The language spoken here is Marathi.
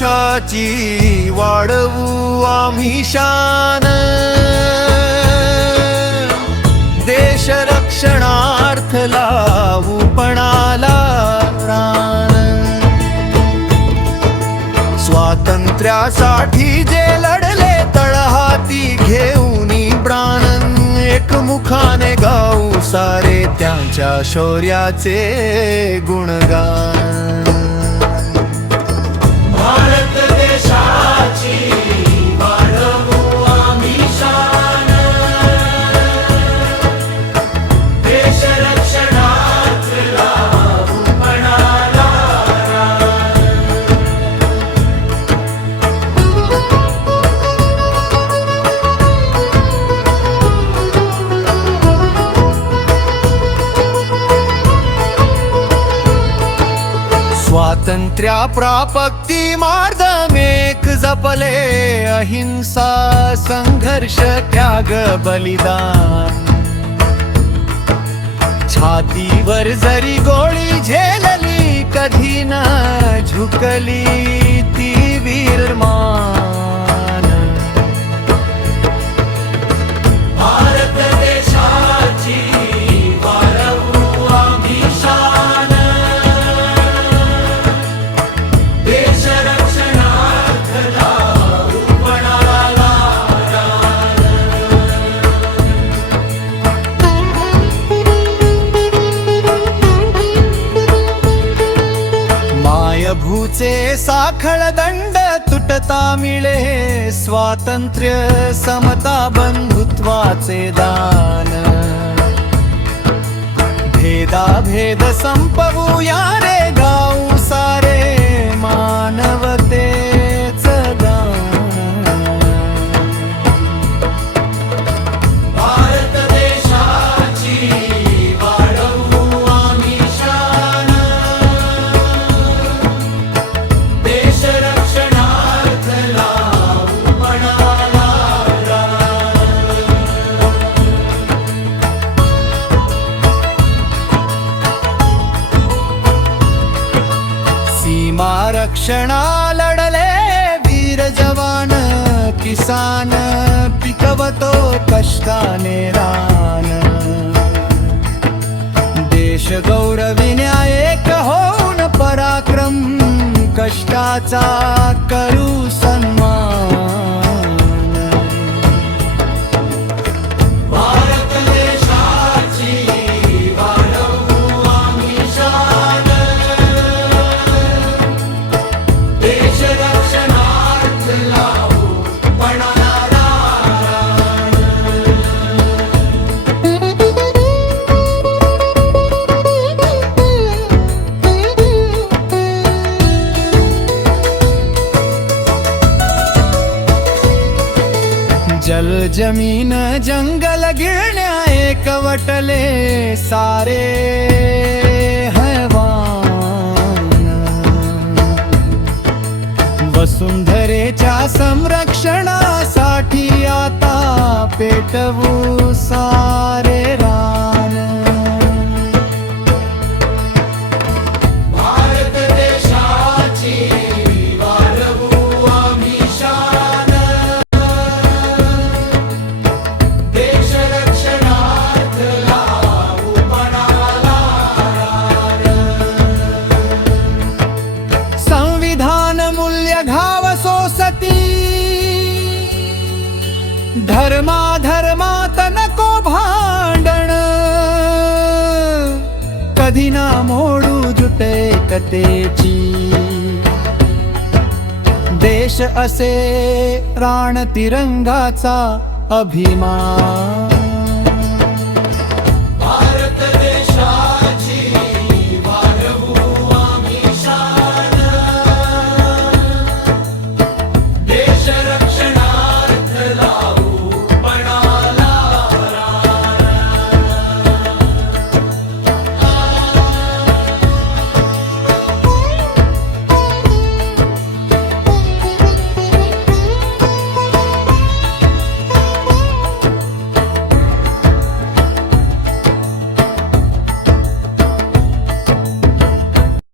देशाची वाढवू आम्ही शान, देश रक्षणार्थ लावू पणाला रान। स्वातंत्र्यासाठी जे लढले तळहाती घेऊनी प्राण, एकमुखाने गाऊ सारे त्यांच्या शौर्याचे गुणगान। भारत देशाची वाढवू आम्ही शान, देश रक्षणार्थ लावू पणाला रान। स्वातंत्र्या प्राप्ती मार्ग मेक जपले, अहिंसा संघर्ष त्याग बलिदान। छातीवर जरी गोळी झेलली, कधी न झुकली ती वीरमान। भारत देशाची वाढवू आम्ही शान, देश रक्षणार्थ लावू पणाला रान। मायभूचे साखळ दंड तुटता मिळे, स्वातंत्र्य समता बंधुत्वाचे दान। भेदाभेद संपवूया रे गाऊ सारे मानवतेच गान। भारत देशाची वाढवू आम्ही शान, देश रक्षणार्थ लावू पणाला रान। सीमा रक्षणा लढले वीर जवान, किसान पिकवतो कष्टाने रान। देश गौरविण्या एक होऊन पराक्रम, कष्टाचा करू सन्मान। भारत देशाची वाढवू आम्ही शान, देश रक्षणार्थ लावू पणाला रान। जल जमीन जंगल गिरण्या एकवटले सारे हैवान। वसुंधरेच्या संरक्षणासाठी आता पेटवू सारे रान। भारत देशाची वाढवू आम्ही शान, देश रक्षणार्थ लावू पणाला रान। संविधान मूल्य घाव सोसती, धर्मात नको भांडण। कधी ना मोडू जुटे कतेची, देश असे रान तिरंगाचा अभिमान।